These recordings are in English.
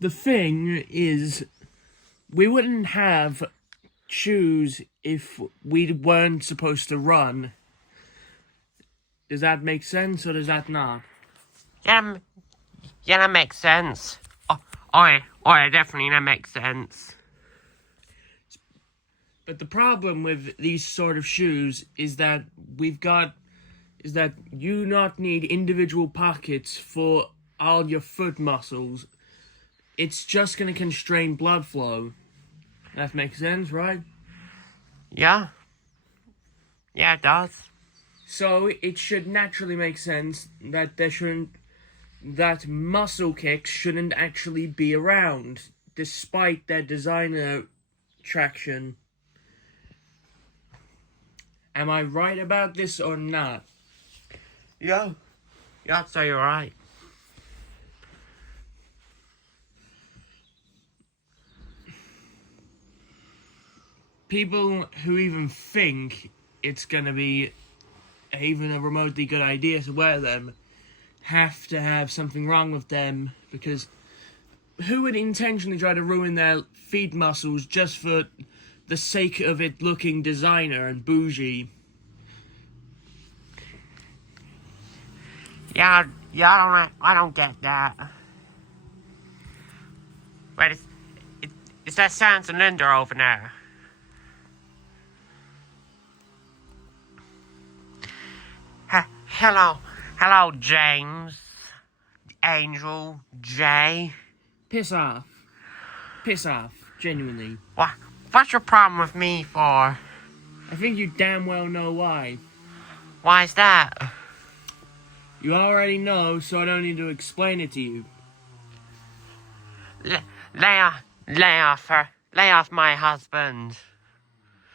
The thing is, we wouldn't have shoes if we weren't supposed to run. Does that make sense, or does that not? Yeah, that makes sense. Definitely that makes sense. But the problem with these sort of shoes is that you not need individual pockets for all your foot muscles. It's just going to constrain blood flow. That makes sense, right? Yeah. Yeah, it does. So it should naturally make sense that that muscle kicks shouldn't actually be around, despite their designer traction. Am I right about this or not? Yeah. Yeah, so you're right. People who even think it's gonna be even a remotely good idea to wear them have to have something wrong with them, because who would intentionally try to ruin their feet muscles just for the sake of it looking designer and bougie? Yeah, I don't get that. Wait, is that Sans and Linda over there? Hello, James, Angel, Jay. Piss off, genuinely. What's your problem with me for? I think you damn well know why. Why is that? You already know, so I don't need to explain it to you. Lay off my husband.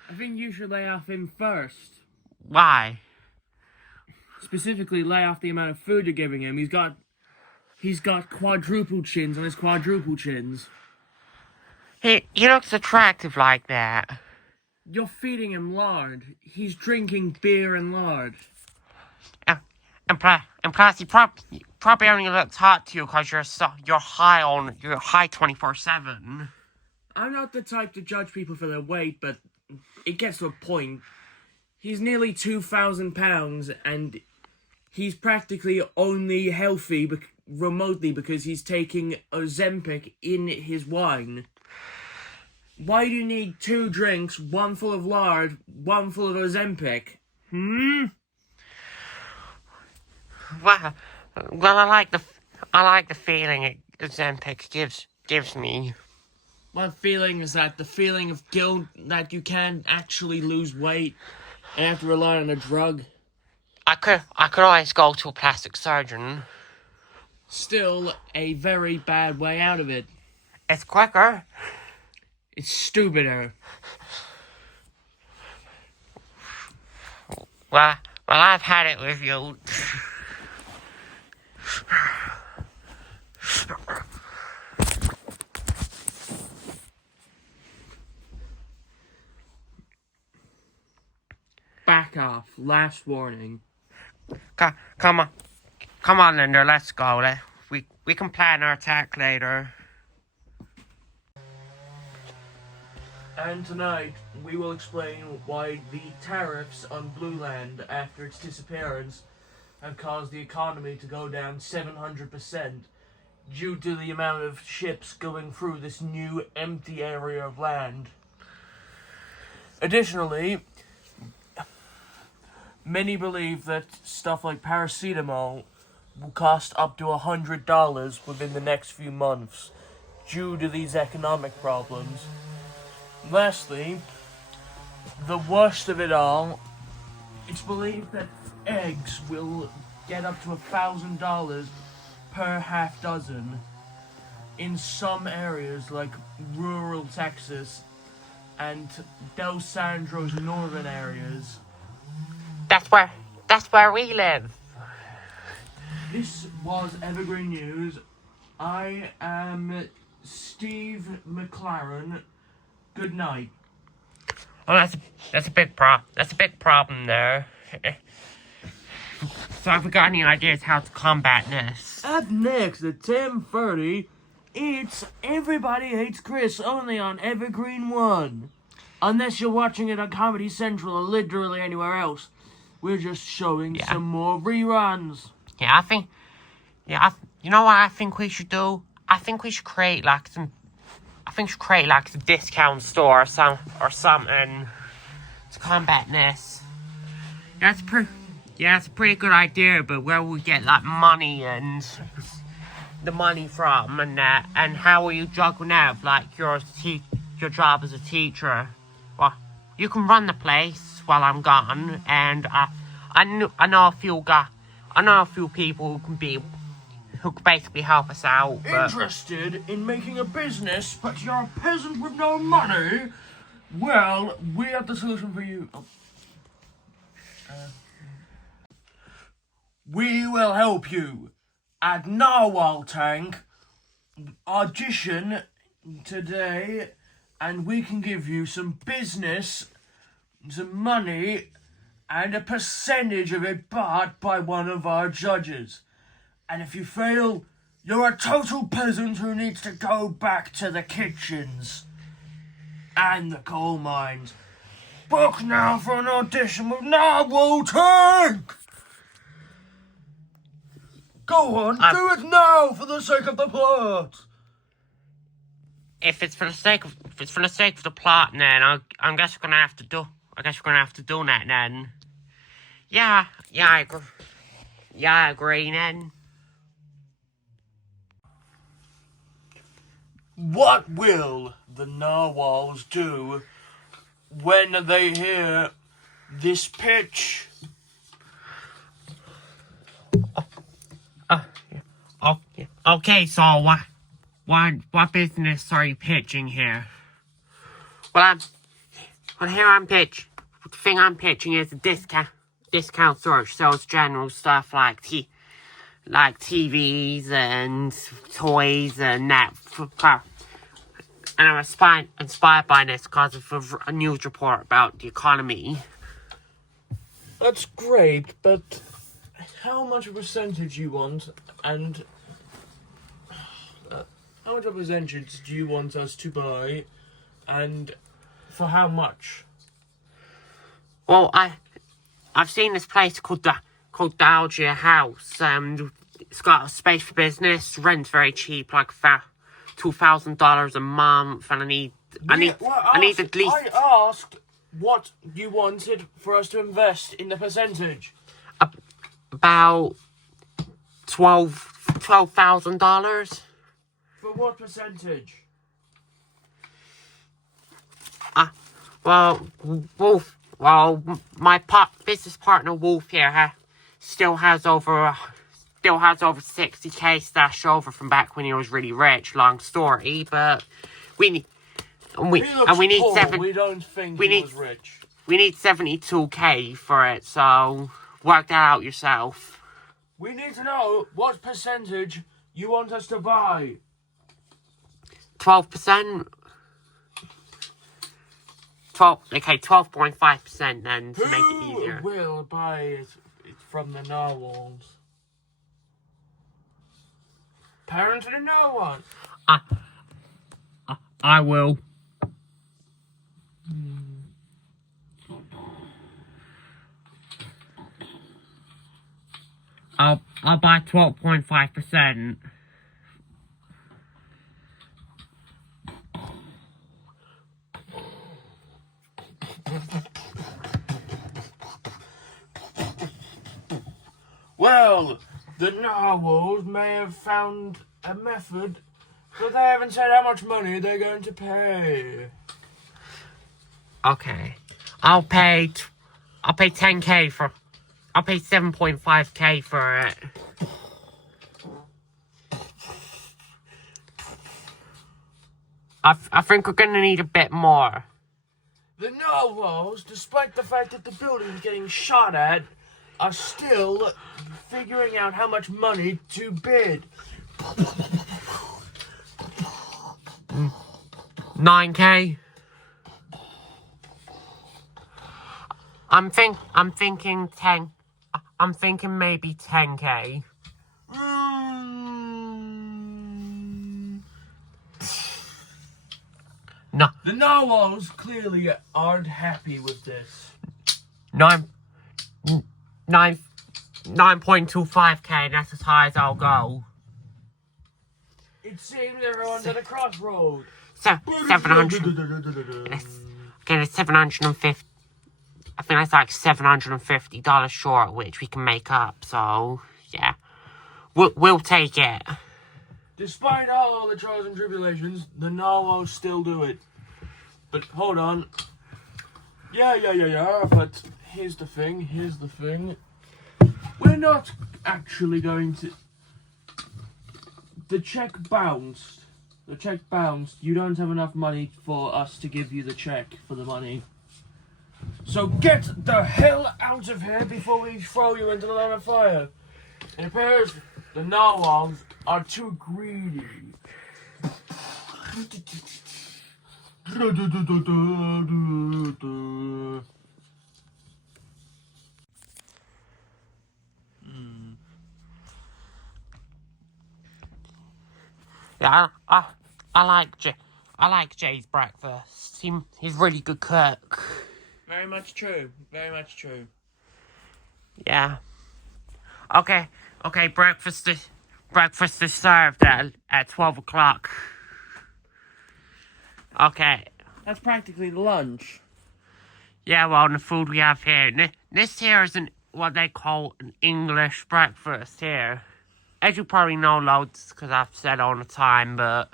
I think you should lay off him first. Why? Specifically, lay off the amount of food you're giving him. He's got quadruple chins on his quadruple chins. He looks attractive like that. You're feeding him lard. He's drinking beer and lard. And plus, he probably only looks hot to you because you're high 24/7. I'm not the type to judge people for their weight, but it gets to a point. He's nearly 2,000 pounds, and he's practically only healthy remotely because he's taking Ozempic in his wine. Why do you need 2 drinks, one full of lard, one full of Ozempic? Well, I like the feeling Ozempic gives me. What feeling is that? The feeling of guilt that you can't actually lose weight and have to rely on a drug? I could always go to a plastic surgeon. Still a very bad way out of it. It's quicker. It's stupider. Well, I've had it with you. Back off. Last warning. Come on, Linda. Let's go. We can plan our attack later. And tonight, we will explain why the tariffs on Blue Land after its disappearance have caused the economy to go down 700% due to the amount of ships going through this new empty area of land. Additionally, many believe that stuff like paracetamol will cost up to $100 within the next few months due to these economic problems. Lastly, the worst of it all, it's believed that eggs will get up to $1,000 per half dozen in some areas like rural Texas and Del Sandro's northern areas. That's where we live. This was Evergreen News. I am Steve McLaren. Good night. Oh, that's a big problem there. So have we got any ideas how to combat this? Up next at 10:30, It's Everybody Hates Chris, only on Evergreen 1. Unless you're watching it on Comedy Central or literally anywhere else. We're just showing some more reruns. Yeah, you know what I think we should do? I think we should create like some discount store or something to combat this. That's a pretty good idea, but where we get like money and the money from and that, and how will you juggle that? Like your job as a teacher. Well, you can run the place while I'm gone, and I know a few people who can basically help us out. But Interested in making a business, but you're a peasant with no money? Well, we have the solution for you. We will help you. At Narwhal Tank, audition today, and we can give you some business, some money, and a percentage of it bought by one of our judges. And if you fail, you're a total peasant who needs to go back to the kitchens and the coal mines. Book now for an audition with Narwhal Tank! Go on, do it now for the sake of the plot! if it's for the sake of the plot, then I guess we're gonna have to do that then. Yeah, I agree. Yeah, I agree then. What will the narwhals do when they hear this pitch? Okay, so what business are you pitching here? Well, the thing I'm pitching is a discount store, which sells general stuff like TVs and toys and that. And I'm inspired by this because of a news report about the economy. That's great, but how much of a percentage you want, and how much of a percentage do you want us to buy, and for how much? Well, I've seen this place called Dalgia House. It's got a space for business. Rent's very cheap, like $2,000 a month, and I need at least. I asked what you wanted for us to invest in the percentage. About $12,000. For what percentage? My business partner Wolf here still has over 60K stashed over from back when he was really rich. Long story, but we need We don't think he was rich. We need 72K for it, so work that out yourself. We need to know what percentage you want us to buy. 12%. 12.5% then, to make it easier. Who will buy it from the narwhals? Apparently no one. I will. I'll buy 12.5%. Well, the narwhals may have found a method, but they haven't said how much money they're going to pay. Okay, I'll pay 10K for. I'll pay 7.5K for it. I think we're gonna need a bit more. The narwhals, despite the fact that the building is getting shot at, are still figuring out how much money to bid. 9K. I'm thinking 10. I'm thinking maybe 10K. No, The narwhals clearly aren't happy with this. 9.25k, that's as high as I'll go. It seems everyone's at a crossroad. 700. It's 750. I think that's like $750 short, which we can make up. So yeah, we'll take it. Despite all the trials and tribulations, the narwhals still do it. But hold on. Yeah. But here's the thing. We're not actually going to. The check bounced. You don't have enough money for us to give you the check for the money. So get the hell out of here before we throw you into the line of fire. It appears the narwhals are too greedy. Yeah, I like Jay's breakfast. He's really good cook. Very much true. Yeah. Okay. Breakfast is served at 12 o'clock. Okay. That's practically lunch. Yeah, well, the food we have here. This here isn't what they call an English breakfast here. As you probably know loads, because I've said all the time, but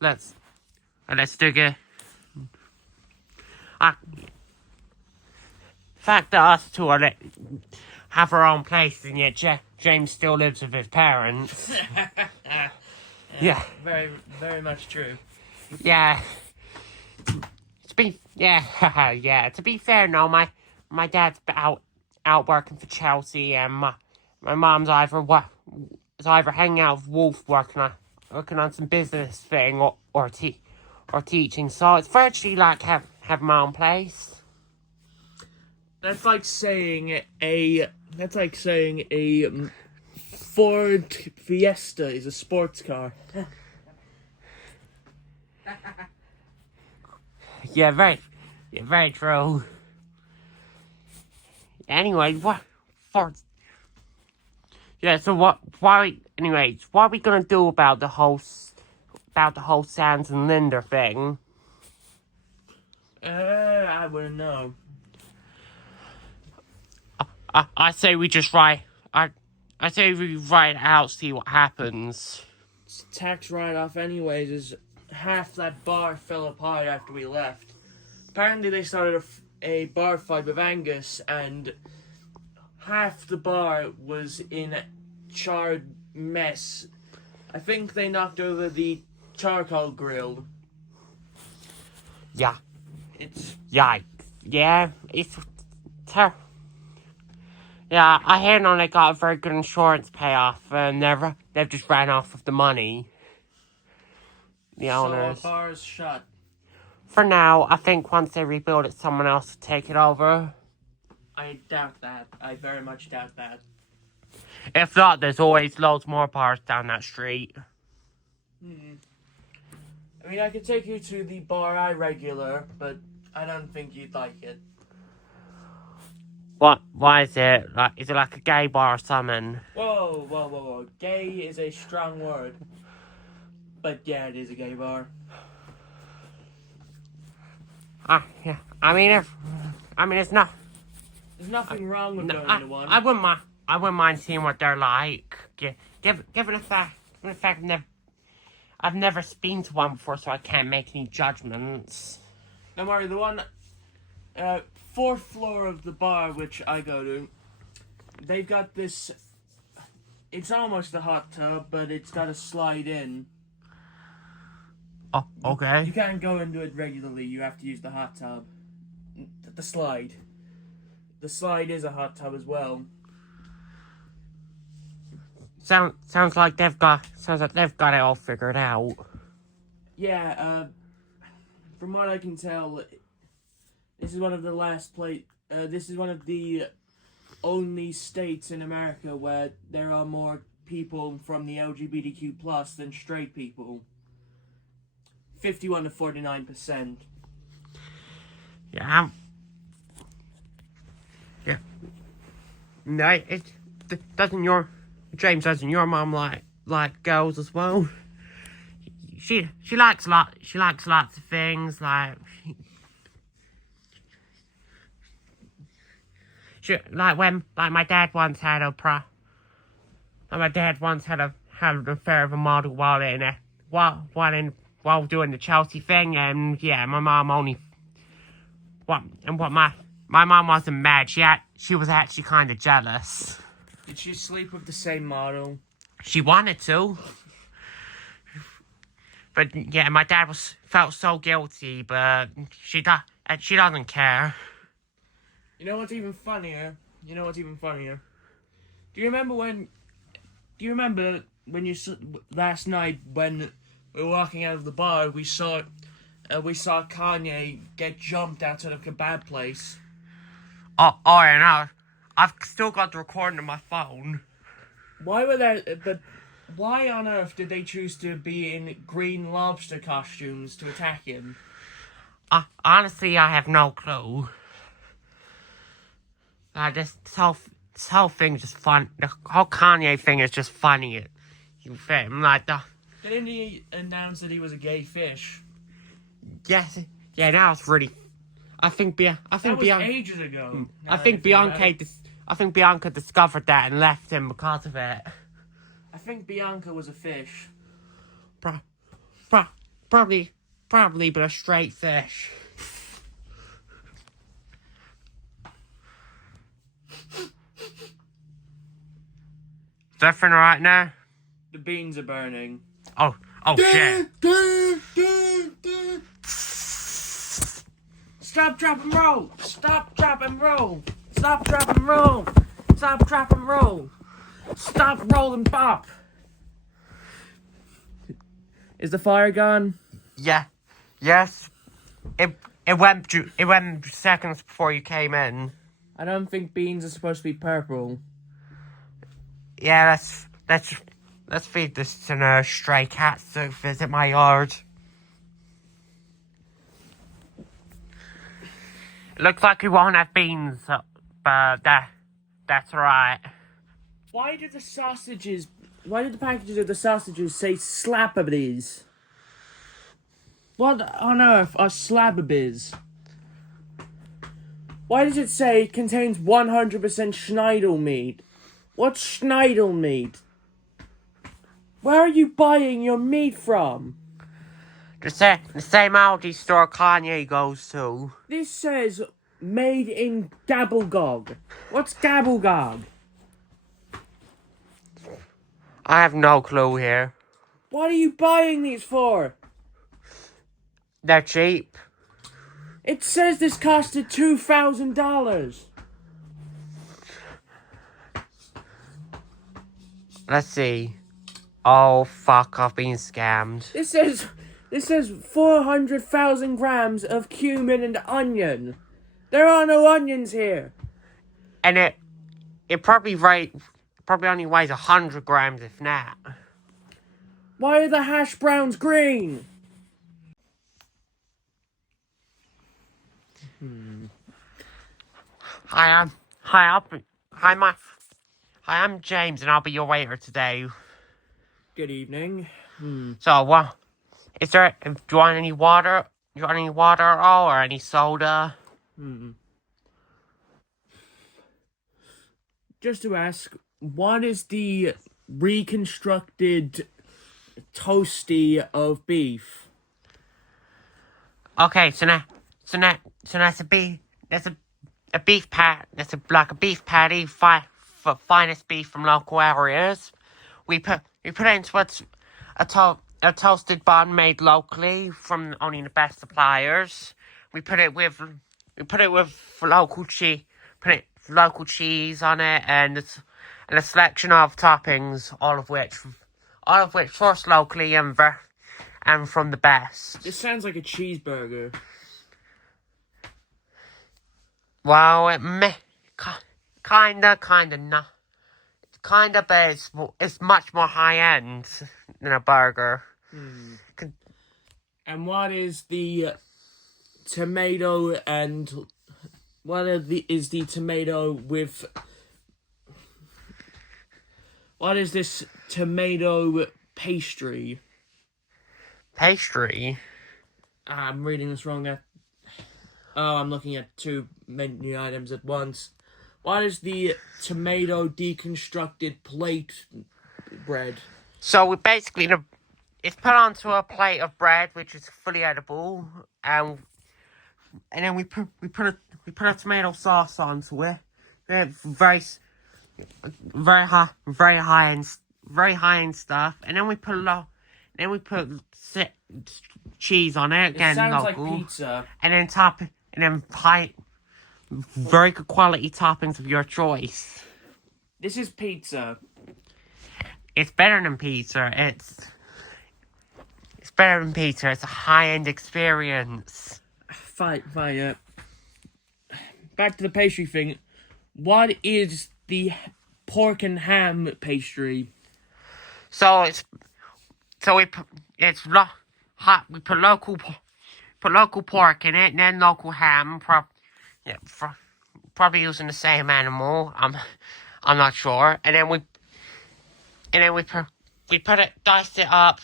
let's do it. Fact that us two have our own place, and yet James still lives with his parents. Yeah. Very, very much true. Yeah. Yeah. To be fair, no, my dad's out working for Chelsea, and my mom's either hanging out with Wolf working on some business thing or teaching. So it's virtually like have my own place. That's like saying a Ford Fiesta is a sports car. Yeah, very true. Anyway, so what are we gonna do about the whole Sans and Linda thing? I wouldn't know. I say we just write. I say we write it out, see what happens. Tax write-off anyways is half that bar fell apart after we left. Apparently they started a bar fight with Angus, and half the bar was in a charred mess. I think they knocked over the charcoal grill. Yeah. It's Yeah, I hear now they got a very good insurance payoff, and they've just ran off with the money. The owners. So our bar's shut. For now, I think once they rebuild it, someone else will take it over. I doubt that. I very much doubt that. If not, there's always loads more bars down that street. I mean, I could take you to the bar I regular, but I don't think you'd like it. What? Why is it? Is it like a gay bar or something? Whoa. Gay is a strong word. But yeah, it is a gay bar. Yeah. I mean, it's not. There's nothing wrong with going to one. I wouldn't mind seeing what they're like. Given the fact I've never been to one before, so I can't make any judgments. Don't worry, the one, fourth floor of the bar which I go to, they've got this. It's almost a hot tub, but it's got a slide in. Oh, okay. You can't go into it regularly. You have to use the hot tub. The slide. The slide is a hot tub as well. Sounds like they've got it all figured out. Yeah. From what I can tell, this is one of the this is one of the only states in America where there are more people from the LGBTQ+ than straight people. 51 to 49%. Yeah. Yeah. No, doesn't your James? Doesn't your mom like girls as well? She likes lots of things like like my dad once had had an affair with a model while doing the Chelsea thing, and yeah, my mom only what my mom wasn't mad. She was actually kind of jealous. Did she sleep with the same model? She wanted to, but yeah, my dad felt so guilty, but she doesn't care. You know what's even funnier? Do you remember when last night when we were walking out of the bar, we saw Kanye get jumped outside of a kebab place? Oh, I know. I've still got the recording on my phone. Why on earth did they choose to be in green lobster costumes to attack him? Honestly, I have no clue. This whole thing's just fun. The whole Kanye thing is just funny. You feel Didn't he announce that he was a gay fish? yes, yeah. That was really. I think That was Bianca. ages ago. I think Bianca discovered that and left him because of it. I think Bianca was a fish. Probably, but a straight fish. Is everything alright now? The beans are burning. Oh shit. Stop, drop, and roll! Stop, drop, and roll! Stop, drop, and roll! Stop, drop, and roll! Stop, roll, and pop! Is the fire gone? Yeah. Yes. It went seconds before you came in. I don't think beans are supposed to be purple. Yeah, let's feed this to the stray cats to visit my yard. It looks like we won't have beans, but that's right. Why did the packages of the sausages say slapabis? What on earth are slapabis? Why does it say it contains 100% Schneidel meat? What's Schneidel meat? Where are you buying your meat from? The same Aldi store Kanye goes to. This says made in Gabblegog. What's Gabblegog? I have no clue here. What are you buying these for? They're cheap. It says this costed $2,000. Let's see. Oh fuck, I've been scammed. This says 400,000 grams of cumin and onion. There are no onions here. And it probably only weighs 100 grams if that. Why are the hash browns green? Hi, I'm James, and I'll be your waiter today. Good evening. So, do you want any water? You want any water at all, or any soda? Just to ask, what is the reconstructed toasty of beef? Okay, so that's a beef beef patty, finest beef from local areas. We put it into what's a toasted bun made locally from only the best suppliers. We put it with local cheese. Put local cheese on it and a selection of toppings, all of which sourced locally and from the best. This sounds like a cheeseburger. Well, it may kinda not. Kinda, but it's much more high end than a burger. And what is the tomato and is the tomato with? What is this tomato pastry? Pastry? I'm reading this wrong. I'm looking at two menu items at once. What is the tomato deconstructed plate bread? So we basically, it's put onto a plate of bread, which is fully edible, and then we put a tomato sauce onto it. Very very high end stuff, and then we put cheese on it again, It sounds local, like pizza. and then very good quality toppings of your choice. This is pizza. It's better than pizza. It's better than pizza. It's a high end experience. Fine. Back to the pastry thing. What is the pork and ham pastry? We put local pork in it, and then local ham. Probably using the same animal. I'm not sure. And then we put it, diced it up,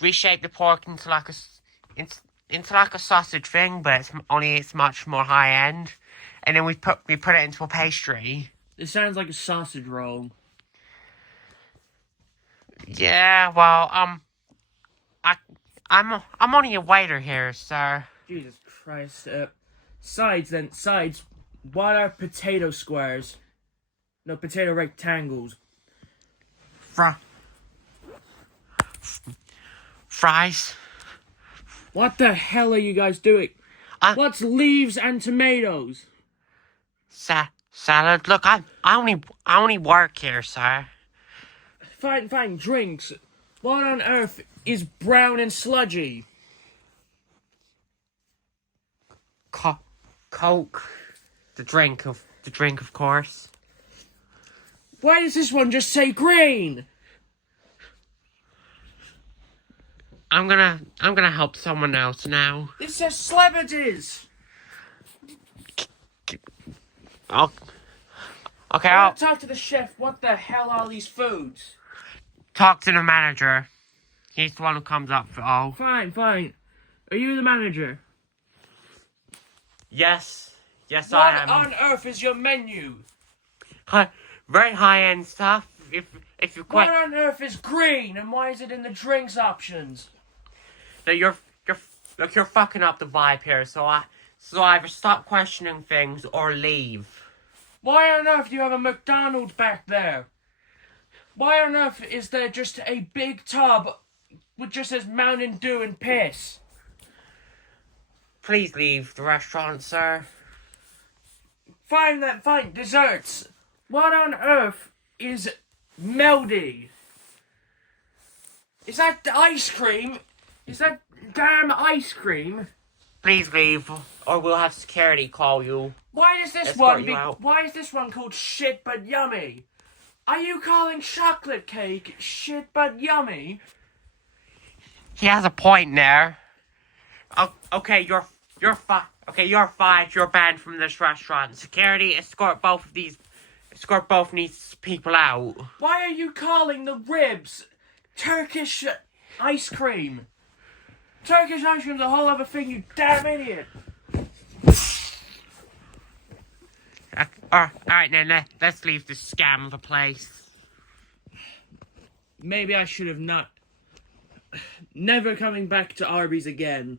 reshape the pork into like a sausage thing, but it's much more high end. And then we put it into a pastry. It sounds like a sausage roll. Yeah, well, I'm only a waiter here, sir. Jesus Christ. Sides. What are potato squares? No, potato rectangles. Fries. What the hell are you guys doing? What's leaves and tomatoes? Salad. Look, I only work here, sir. Fine. Drinks. What on earth is brown and sludgy? Coke. The drink, of course. Why does this one just say green? I'm gonna help someone else now. This says celebrities. Okay, I'll I'll talk to the chef. What the hell are these foods? talk to the manager. He's the one who comes up for all. Fine. Are you the manager? Yes, I am. What on earth is your menu? Very high-end stuff. If you're What quite... on earth is green, and why is it in the drinks options? No, you're fucking up the vibe here. So either stop questioning things or leave. Why on earth do you have a McDonald's back there? Why on earth is there just a big tub which just says Mountain Dew and piss? Please leave the restaurant, sir. Fine. Desserts. What on earth is meldy? Is that ice cream? Is that damn ice cream? Please leave, or we'll have security call you. Why is this Why is this one called shit but yummy? Are you calling chocolate cake shit but yummy? He has a point there. Okay, you're fine. Okay, you're fired. You're banned from this restaurant. Security, escort both these people out. Why are you calling the ribs Turkish ice cream? Turkish ice cream's a whole other thing, you damn idiot. Alright then, let's leave this scam of a place. Maybe I should have not. Never coming back to Arby's again.